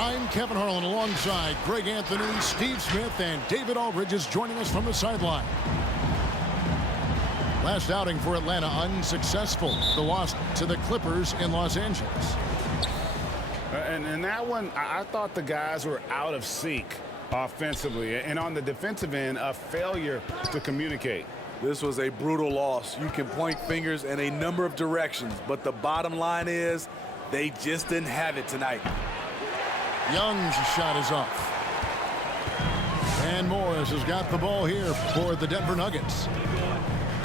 I'm Kevin Harlan alongside Greg Anthony, Steve Smith, and David Aldridge is joining us from the sideline. Last outing for Atlanta unsuccessful. The loss to the Clippers in Los Angeles. And in that one, I thought the guys were out of sync offensively. And on the defensive end, a failure to communicate. This was a brutal loss. You can point fingers in a number of directions, but the bottom line is they just didn't have it tonight. Young's shot is off. And Morris has got the ball here for the Denver Nuggets.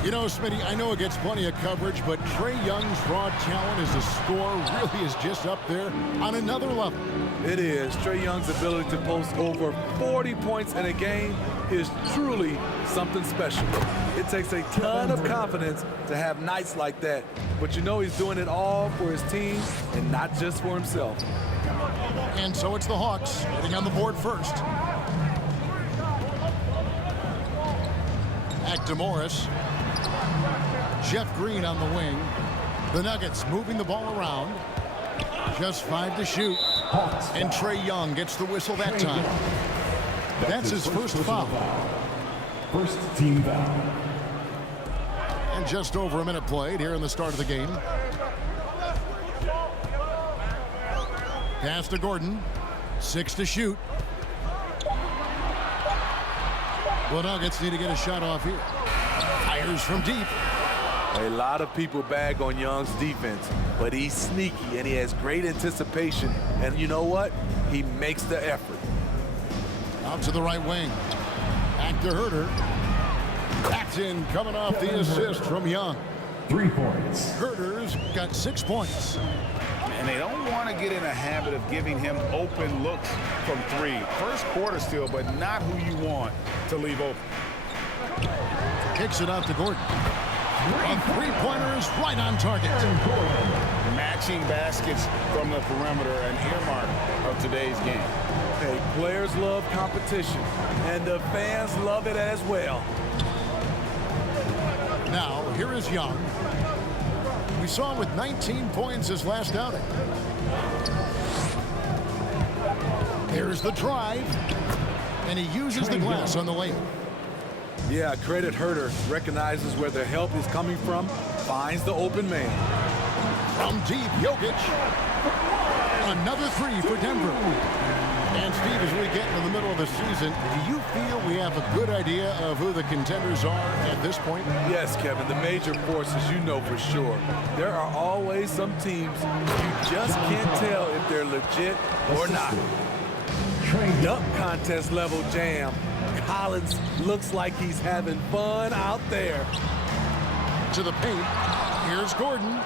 You know, Smitty, I know it gets plenty of coverage, but Trae Young's raw talent as a scorer really is just up there on another level. It is. Trae Young's ability to post over 40 points in a game is truly something special. It takes a ton of confidence to have nights like that, but you know he's doing it all for his team and not just for himself. And so it's the Hawks getting on the board first. Back to Morris. Jeff Green on the wing. The Nuggets moving the ball around. Just 5 to shoot. And Trae Young gets the whistle that time. That's his first foul. First team foul. And just over a minute played here in the start of the game. Pass to Gordon. 6 to shoot. The Nuggets need to get a shot off here. Fires from deep. A lot of people bag on Young's defense, but he's sneaky and he has great anticipation. And you know what? He makes the effort. Out to the right wing. Back to Herter. Paxton coming off the assist from Young. 3 points. Herter's got 6 points. And they don't want to get in a habit of giving him open looks from 3. First quarter still, but not who you want to leave open. Kicks it out to Gordon. A three-pointer is right on target. Matching baskets from the perimeter, an earmark of today's game. Hey, players love competition, and the fans love it as well. Now, here is Young. We saw him with 19 points his last outing. Here's the drive. And he uses the glass on the layup. Yeah, credit Herter. Recognizes where the help is coming from, finds the open man. From deep, Jokic. Another 3 for Denver. And Steve, as we get into the middle of the season, do you feel we have a good idea of who the contenders are at this point? Yes, Kevin, the major forces you know for sure. There are always some teams you just can't tell if they're legit or not. Dunk contest level jam. Collins looks like he's having fun out there. To the paint. Here's Gordon.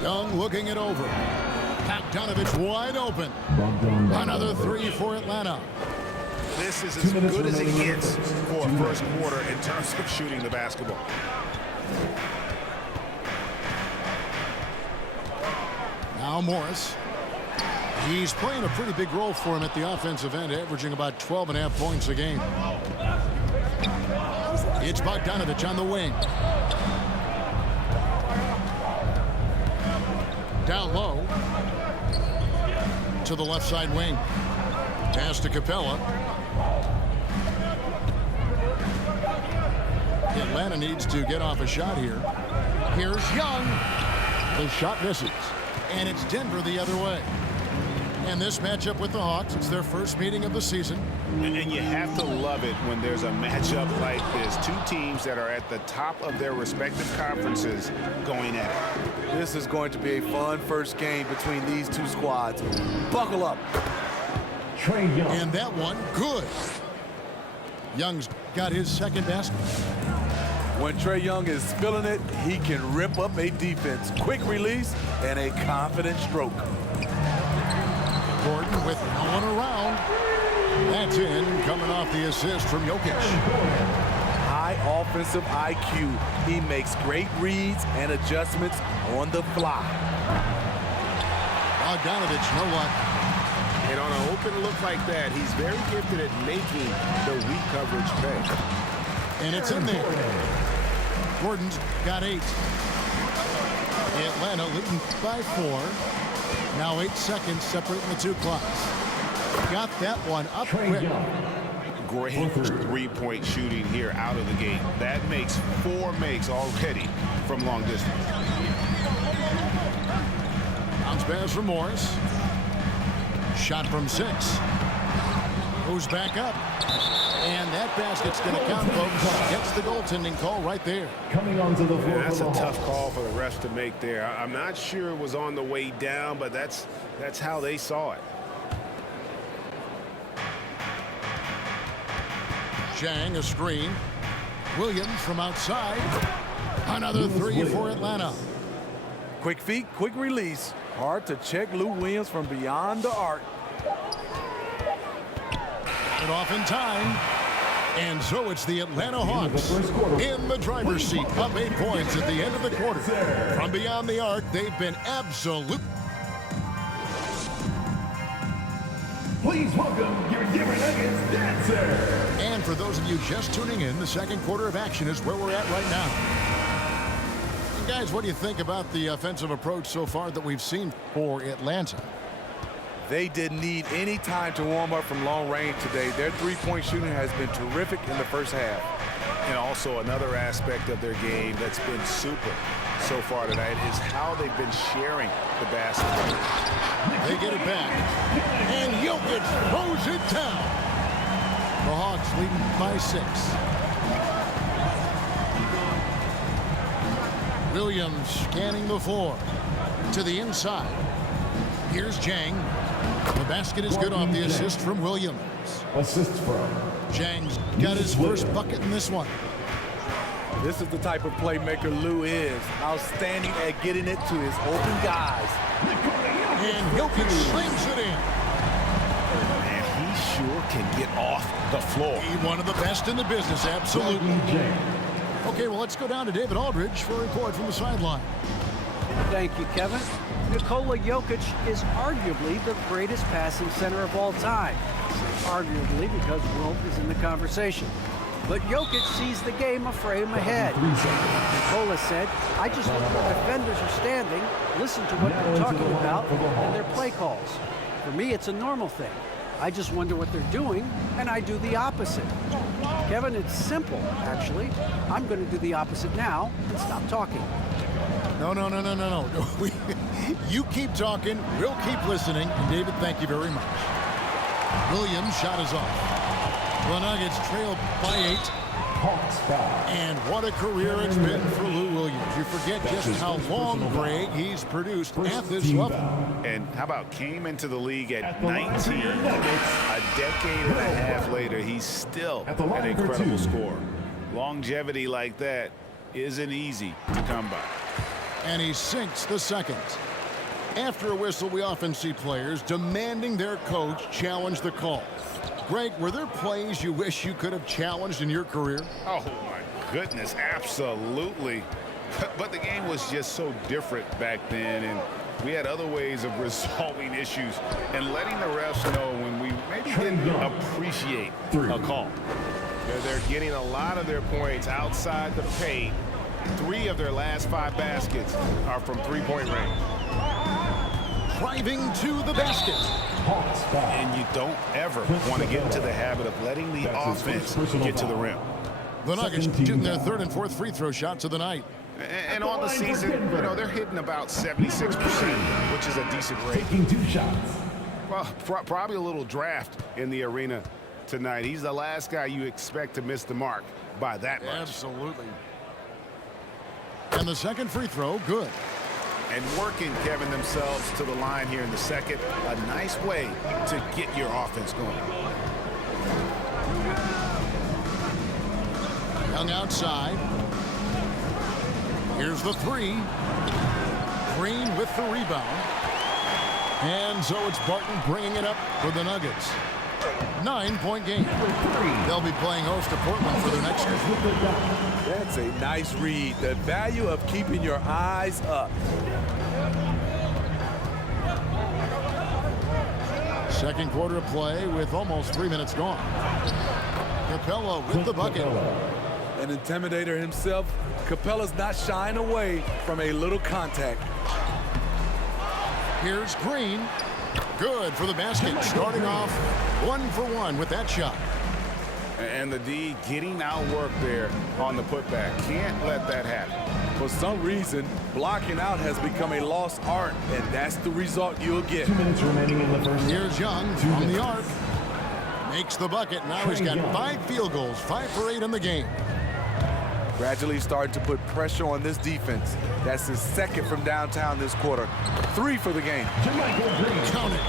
Young looking it over. Bogdanovich wide open. Another 3 for Atlanta. This is as good as it gets for a first quarter in terms of shooting the basketball. Now Morris. He's playing a pretty big role for him at the offensive end, averaging about 12.5 points a game. It's Bogdanovich on the wing. Down low. To the left side wing. Pass to Capella. Atlanta needs to get off a shot here. Here's Young. The shot misses. And it's Denver the other way. And this matchup with the Hawks, it's their first meeting of the season. And you have to love it when there's a matchup like this. 2 teams that are at the top of their respective conferences going at it. This is going to be a fun first game between these 2 squads. Buckle up. Trae Young. And that one, good. Young's got his second basket. When Trae Young is feeling it, he can rip up a defense. Quick release and a confident stroke. Gordon with no one around. That's in, coming off the assist from Jokic. High offensive IQ. He makes great reads and adjustments on the fly. Bogdanovich, no luck. And on an open look like that, he's very gifted at making the weak coverage pay. And it's in there. Gordon's got 8. Atlanta leading by 4. Now 8 seconds separating the two clocks. Got that one up quick. Great three-point shooting here out of the gate. That makes 4 makes already from long distance. Bounce pass from Morris. Shot from 6. Goes back up. And that basket's going to count, folks. Gets the goaltending call right there. Coming onto the floor. That's a tough call for the refs to make there. I'm not sure it was on the way down, but that's how they saw it. Chang, a screen. Williams from outside. Another 3 for Atlanta. Quick feet, quick release. Hard to check Lou Williams from beyond the arc. It off in time. And so it's the Atlanta Hawks in the driver's seat, up 8 points at the end of the quarter. From beyond the arc, they've been absolute. Please welcome your Denver Nuggets dancer. And for those of you just tuning in, the second quarter of action is where we're at right now. And guys, what do you think about the offensive approach so far that we've seen for Atlanta? They didn't need any time to warm up from long range today. Their three-point shooting has been terrific in the first half. And also another aspect of their game that's been super so far tonight is how they've been sharing the basketball. They get it back. And Jokic throws it down. The Hawks leading by 6. Williams scanning the floor. To the inside. Here's Jang. The basket is good off the assist from Williams. Assists from. Jang's got his first bucket in this one. This is the type of playmaker Lou is. Outstanding at getting it to his open guys. And Jokic slams it in. And he sure can get off the floor. He's one of the best in the business, absolutely. Okay, well, let's go down to David Aldridge for a report from the sideline. Thank you, Kevin. Nikola Jokic is arguably the greatest passing center of all time. Arguably because Wilt is in the conversation. But Jokic sees the game a frame ahead. Nikola said, I just look where defenders are standing, listen to what they're talking about, and their play calls. For me, it's a normal thing. I just wonder what they're doing, and I do the opposite. Kevin, it's simple, actually. I'm going to do the opposite now and stop talking. No. You keep talking, we'll keep listening. And David, thank you very much. Williams' shot is off. The Nuggets trail by 8. Hawks foul. And what a career it's been for Lou Williams. You forget just how long, Greg, he's produced at this level. And how about came into the league at 19. A decade and a half later, he's still an incredible scorer. Longevity like that isn't easy to come by. And he sinks the second. After a whistle, we often see players demanding their coach challenge the call. Greg, were there plays you wish you could have challenged in your career? Oh, my goodness, absolutely. But the game was just so different back then, and we had other ways of resolving issues and letting the refs know when we maybe didn't appreciate a call. They're getting a lot of their points outside the paint. 3 of their last 5 baskets are from three-point range. Driving to the basket. And you don't ever want to get into the habit of letting the offense get to the rim. The Nuggets getting their 3rd and 4th free throw shots of the night. And on the season, you know, they're hitting about 76%, which is a decent rate. Taking 2 shots. Well, probably a little draft in the arena tonight. He's the last guy you expect to miss the mark by that much. Absolutely. And the second free throw, good. And working, Kevin, themselves to the line here in the second. A nice way to get your offense going. Young outside. Here's the 3. Green with the rebound. And so it's Barton bringing it up for the Nuggets. 9-point game. They'll be playing host to Portland for their next game. That's a nice read. The value of keeping your eyes up. Second quarter of play with almost 3 minutes gone. Capella with the bucket. An intimidator himself Capella's not shying away from a little contact. Here's Green. Good for the basket. Starting off 1 for 1 with that shot. And the D getting outworked there on the putback. Can't let that happen. For some reason, blocking out has become a lost art, and that's the result you'll get. 2 minutes remaining in the first. Here's Young on the arc. Makes the bucket. Now he's got 5 field goals, 5 for 8 in the game. Gradually starting to put pressure on this defense. That's his second from downtown this quarter. 3 for the game. Count it.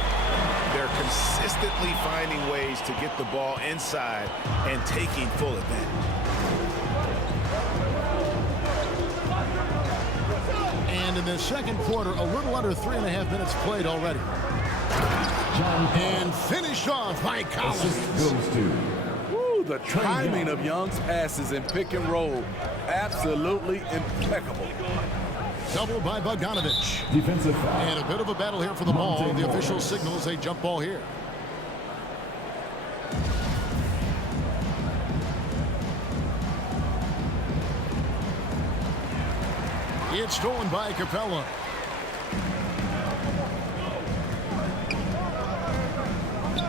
They're consistently finding ways to get the ball inside and taking full advantage. And in the second quarter, a little under 3.5 minutes played already. And finished off by Collins. Goes to Woo, the timing of Young's passes in pick and roll, absolutely impeccable. Double by Bogdanovich. defensive foul. And a bit of a battle here for the ball. The official signals a jump ball here. It's stolen by Capella.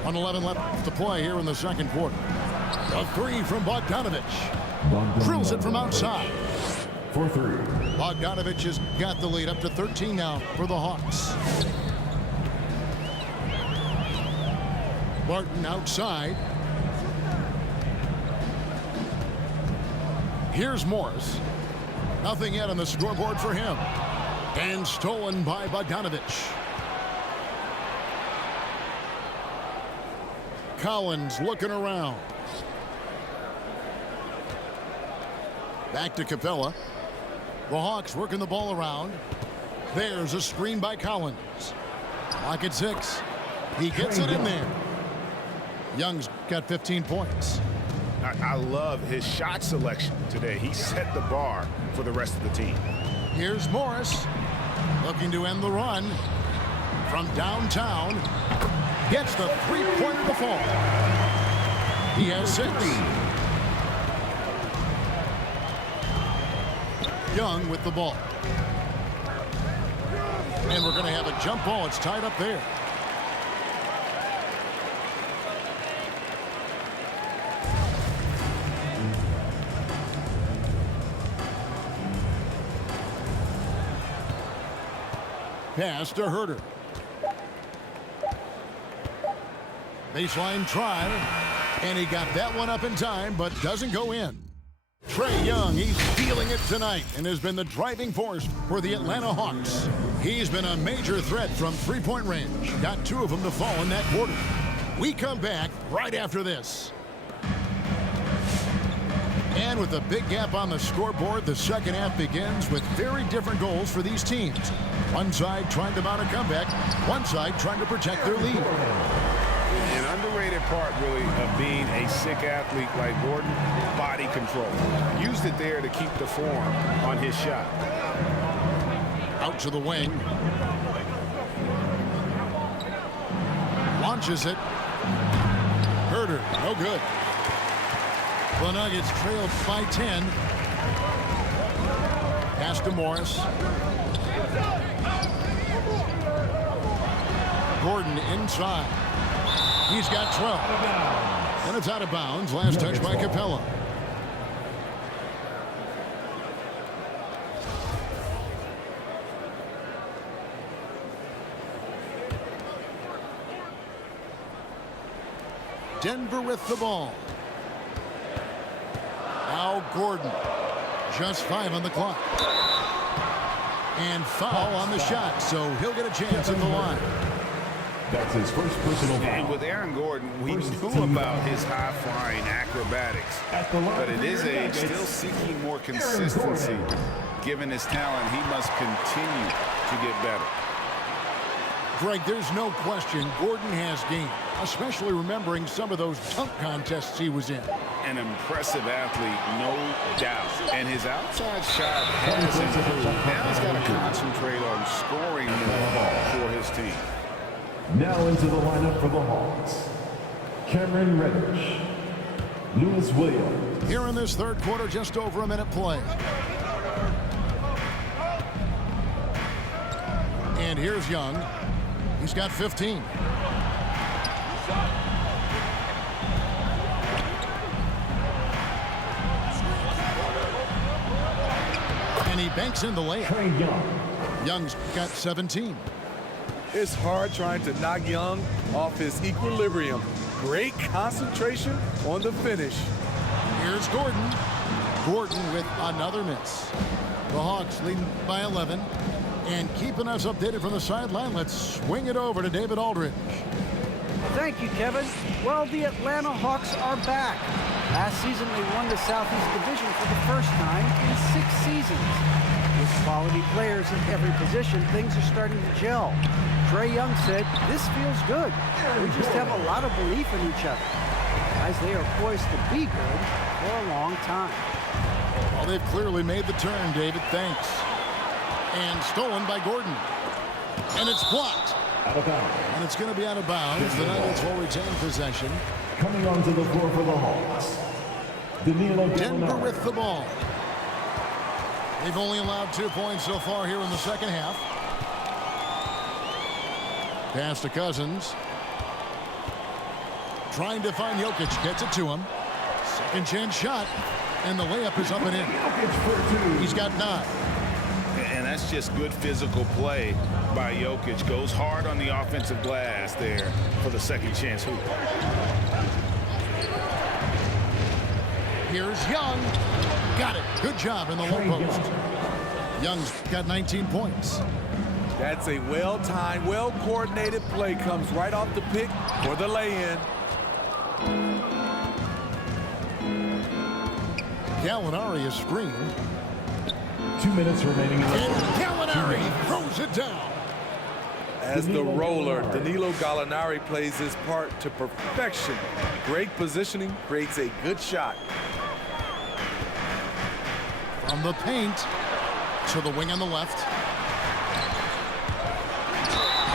On 11 left to play here in the second quarter. A 3 from Bogdanovich. Drills it from outside. 4-3. Bogdanovich has got the lead up to 13 now for the Hawks. Barton outside. Here's Morris. Nothing yet on the scoreboard for him. And stolen by Bogdanovich. Collins looking around. Back to Capella. The Hawks working the ball around. There's a screen by Collins. Clock at 6. He gets it in there. Young's got 15 points. I love his shot selection today. He set the bar for the rest of the team. Here's Morris looking to end the run from downtown. Gets the three-pointer to fall. He has 6. Young with the ball. And we're going to have a jump ball. It's tied up there. Pass to Herter. Baseline try. And he got that one up in time, but doesn't go in. Trae Young, he's feeling it tonight and has been the driving force for the Atlanta Hawks. He's been a major threat from three-point range. Got 2 of them to fall in that quarter. We come back right after this. And with a big gap on the scoreboard, the second half begins with very different goals for these teams. One side trying to mount a comeback, one side trying to protect their lead. An underrated part, really, of being a sick athlete like Gordon, body control. Used it there to keep the form on his shot. Out to the wing. Launches it. Herter, no good. The Nuggets trailed by 10. Pass to Morris. Gordon inside. He's got 12. And it's out of bounds. Last touch by Capella. Denver with the ball. Now Gordon. Just 5 on the clock. And foul on the shot, so he'll get a chance in the line. That's his first personal foul. And with Aaron Gordon, we knew about his high-flying acrobatics. But it is still seeking more consistency. Given his talent, he must continue to get better. Greg, there's no question Gordon has game, especially remembering some of those dunk contests he was in. An impressive athlete, no doubt. And his outside shot has improved. Now he's got to concentrate on scoring more for his team. Now into the lineup for the Hawks. Cameron Reddish. Lewis Williams. Here in this third quarter, just over a minute play. And here's Young. He's got 15. And he banks in the layup. Young's got 17. It's hard trying to knock Young off his equilibrium. Great concentration on the finish. Here's Gordon. Gordon with another miss. The Hawks leading by 11. And keeping us updated from the sideline, let's swing it over to David Aldridge. Thank you, Kevin. Well, the Atlanta Hawks are back. Last season, they won the Southeast Division for the first time in 6 seasons. With quality players in every position, things are starting to gel. Trae Young said, "This feels good. We just have a lot of belief in each other." Guys, they are poised to be good for a long time. Well, they've clearly made the turn, David. Thanks. And stolen by Gordon. And it's blocked. Out of bounds. And it's going to be out of bounds. The Nuggets will retain possession. Coming onto the floor for the Hawks. Danilo Denver Gallinari. with the ball. They've only allowed 2 points so far here in the second half. Pass to Cousins. Trying to find Jokic. Gets it to him. Second chance shot. And the layup is up and in. He's got 9. And that's just good physical play by Jokic. Goes hard on the offensive glass there for the second chance hoop. Here's Young. Got it. Good job in the low post. Young's got 19 points. That's a well-timed, well-coordinated play. Comes right off the pick for the lay-in. Gallinari is screened. 2 minutes remaining in the And fourth. Gallinari throws it down. As the roller, Danilo Gallinari plays his part to perfection. Great positioning, creates a good shot. From the paint to the wing on the left.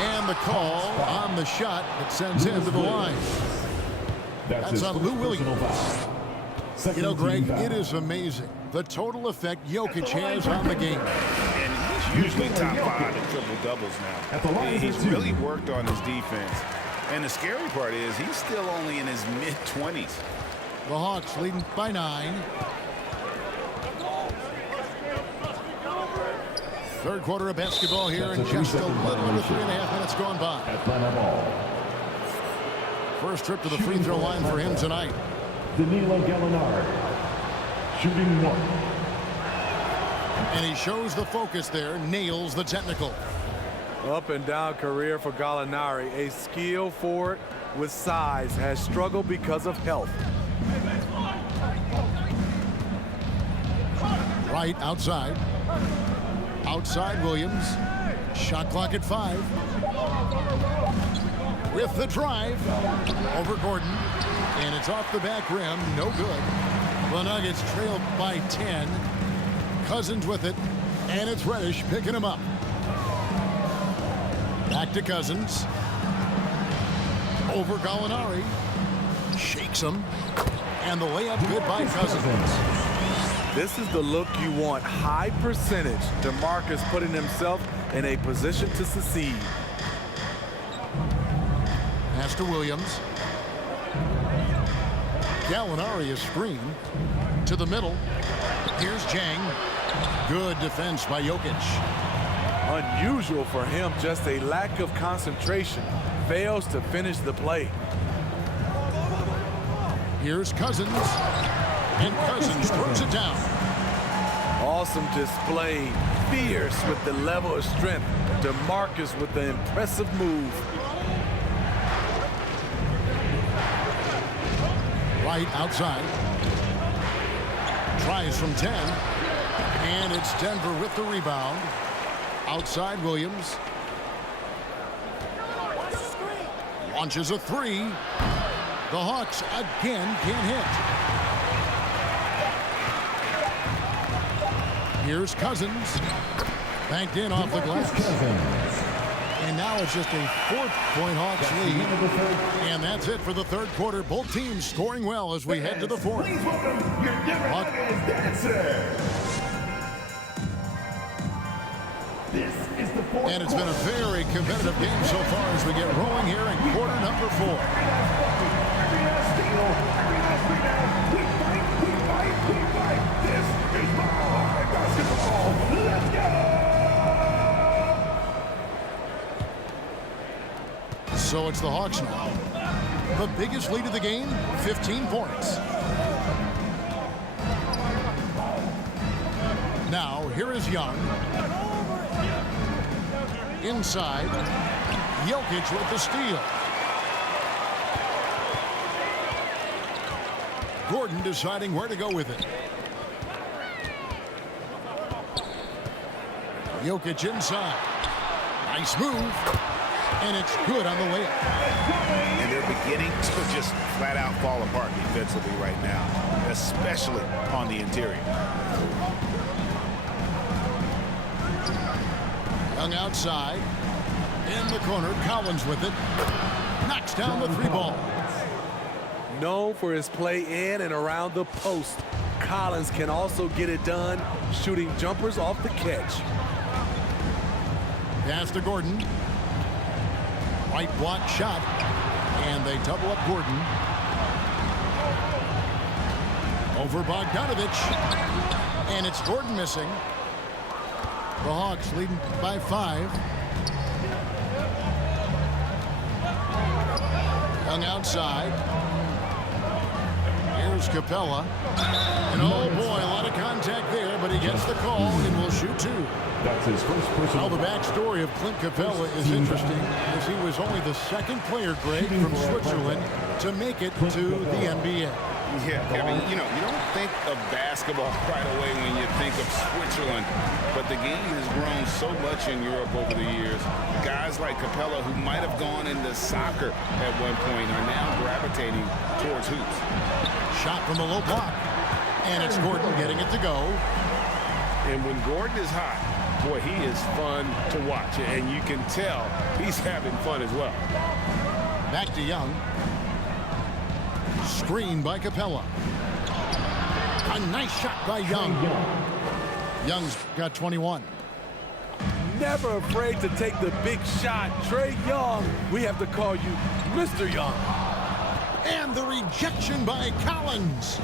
And the call on the shot that sends him to the line. That's That's on Lou Williams. Second You know, Greg, team foul. it is amazing the total effect Jokic has on the game. And he's usually top 5 in triple-doubles At the now. line He's is a 2. really worked on his defense. And the scary part is he's still only in his mid-20s. The Hawks leading by 9. Third quarter of basketball here, and just a little over 3.5 minutes gone by. Atlanta ball. First trip to the free throw line for him tonight. Danilo Gallinari. Shooting 1. And he shows the focus there, nails the technical. Up and down career for Gallinari. A skill forward with size, has struggled because of health. Right outside. Outside Williams. Shot clock at 5. With the drive. Over Gordon. And it's off the back rim. No good. The Nuggets trail by 10. Cousins with it. And it's Reddish picking him up. Back to Cousins. Over Gallinari. Shakes him. And the layup good by Cousins. This is the look you want. High percentage. DeMarcus putting himself in a position to succeed. Pass to Williams. Gallinari is screened to the middle. Here's Jang. Good defense by Jokic. Unusual for him, just a lack of concentration. Fails to finish the play. Here's Cousins. And Cousins throws it down. Awesome display. Fierce with the level of strength. DeMarcus with the impressive move. Right outside. Tries from 10. And it's Denver with the rebound. Outside Williams. Launches a 3. The Hawks again can't hit. Here's Cousins. Banked in off the glass. And now it's just a 4-point Hawks lead. And that's it for the third quarter. Both teams scoring well as we head to the fourth. Please welcome your Denver dancers. This is the And it's been a very competitive game so far as we get rolling here in quarter number 4. So it's the Hawks now. The biggest lead of the game, 15 points. Now, here is Young. Inside. Jokic with the steal. Gordon deciding where to go with it. Jokic inside. Nice move. And it's good on the layup. And they're beginning to just flat out fall apart defensively right now, especially on the interior. Young outside. In the corner, Collins with it. Knocks down the 3-ball. Known for his play in and around the post, Collins can also get it done shooting jumpers off the catch. Pass to Gordon. Right block shot. And they double up Gordon. Over Bogdanovich. And it's Gordon missing. The Hawks leading by 5. Young outside. Here's Capella. And oh boy, a lot of contact there, but he gets the call and will shoot 2. That's his first personal. Now the backstory of Clint Capella is interesting, as he was only the second player, Greg, from Switzerland to make it to the NBA. Yeah, Kevin, you don't think of basketball right away when you think of Switzerland, but the game has grown so much in Europe over the years. Guys like Capella, who might have gone into soccer at one point, are now gravitating towards hoops. Shot from the low block, and it's Gordon getting it to go. And when Gordon is hot, boy, he is fun to watch, and you can tell he's having fun as well. Back to Young. Screen by Capella. A nice shot by Young. Young's got 21. Never afraid to take the big shot. Trae Young, we have to call you Mr. Young. And the rejection by Collins.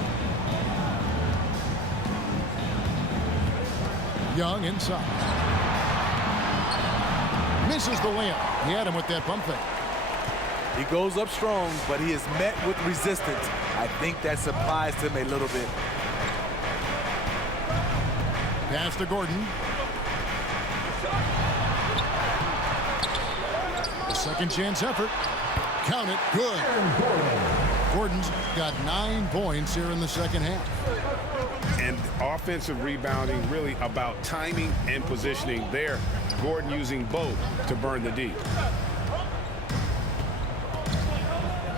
Young inside. Misses the layup. He had him with that bump fake. He goes up strong, but he is met with resistance. I think that surprised him a little bit. Pass to Gordon. The second chance effort. Count it. Good. Gordon's got 9 points here in the second half. And offensive rebounding really about timing and positioning there. Gordon using both to burn the D.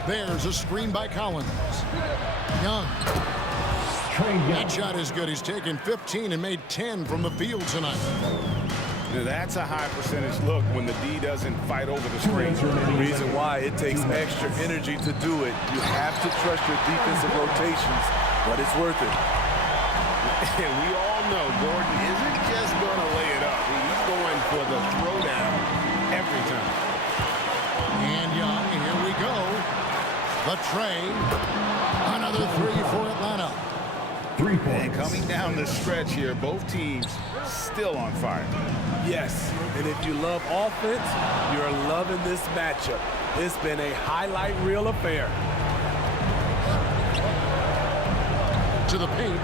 There's a screen by Collins. Young. That shot is good. He's taken 15 and made 10 from the field tonight. Now that's a high percentage look when the D doesn't fight over the screen. The reason why it takes extra energy to do it. You have to trust your defensive rotations, but it's worth it. And we all know Gordon isn't just going to lay it up. He's going for the throwdown every time. And Young, here we go. The Trae. Another 3 for Atlanta. 3 points. And coming down the stretch here, both teams still on fire. Yes, and if you love offense, you're loving this matchup. It's been a highlight reel affair. To the paint.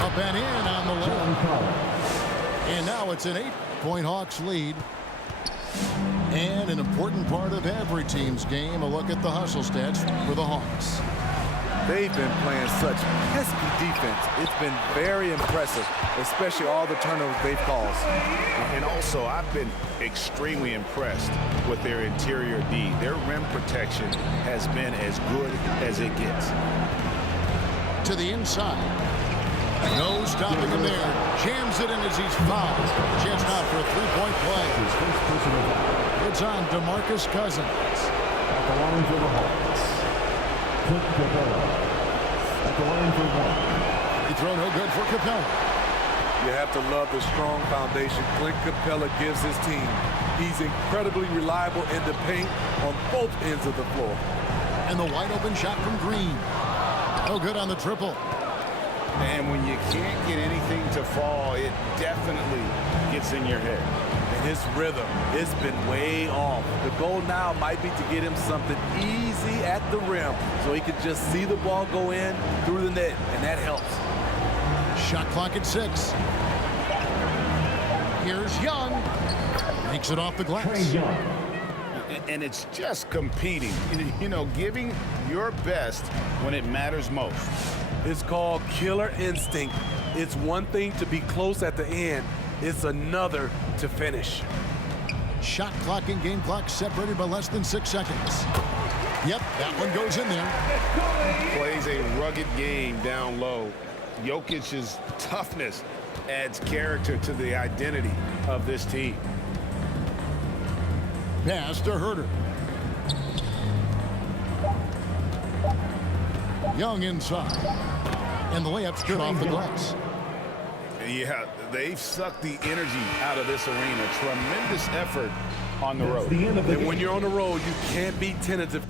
Up and in on the layup. And now it's an 8-point Hawks lead. And an important part of every team's game, a look at the hustle stats for the Hawks. They've been playing such pesky defense. It's been very impressive, especially all the turnovers they've caused. And also, I've been extremely impressed with their interior D. Their rim protection has been as good as it gets. To the inside. No stopping him there. Jams it in as he's fouled. Chance now for a 3-point play. His first personal foul. It's on DeMarcus Cousins. At the line for the Hawks. Clint Capella. At the line for 1. He throw no good for Capella. You have to love the strong foundation Clint Capella gives his team. He's incredibly reliable in the paint on both ends of the floor. And the wide open shot from Green. No good on the triple. And when you can't get anything to fall, it definitely gets in your head. And his rhythm, it's been way off. The goal now might be to get him something easy at the rim so he can just see the ball go in through the net, and that helps. Shot clock at 6. Here's Young. Makes it off the glass. Trae Young. And it's just competing, you know, giving your best when it matters most. It's called killer instinct. It's one thing to be close at the end. It's another to finish. Shot clock and game clock separated by less than 6 seconds. Yep, that one goes in there. Plays a rugged game down low. Jokic's toughness adds character to the identity of this team. Pass to Herter. Young inside. And the layup's good off the glass. Yeah, they've sucked the energy out of this arena. Tremendous effort on the road. The end of the And game. when you're on the road, you can't be tentative.